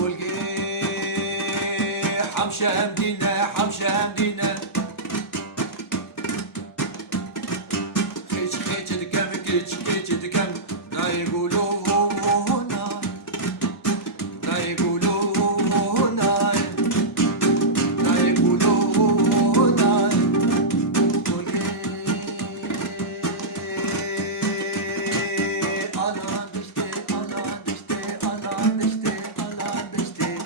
والقي حمشة مدينة حمشة مدينة خيش خيش دكم كيش كيش دكم لا يقولوا هنا لا يقولوا هنا لا يقولوا هنا والقي أنا دشتي أنا دشتي أنا دشتي أنا دشتي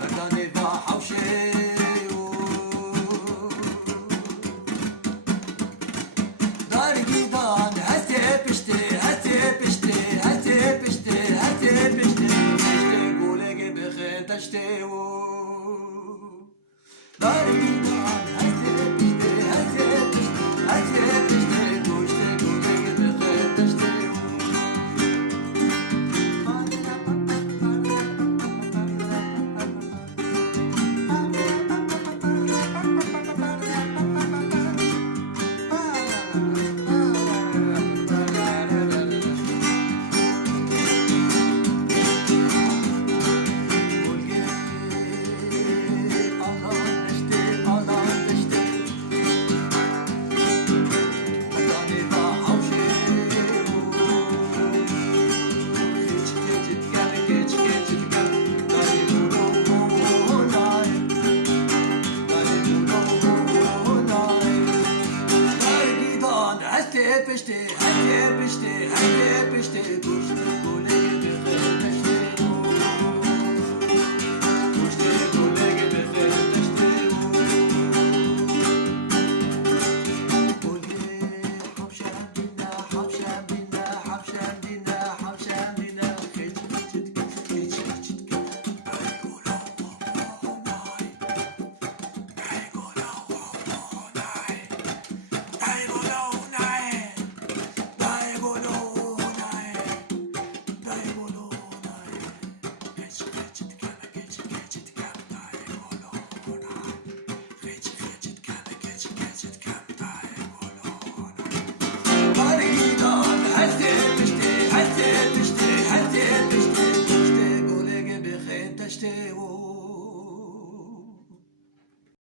بداني بحوشي دار جيدان هاتي بشتي هاتي بشتي هاتي بشتي هاتي بشتي بشتي قولي بخير تشتي دار جيدان هاتي بشتي هاتي بشتي هاتي بشتي بشتي قولي بخير تشتي Bişti, hadi bişti, hadi bişti, bişti,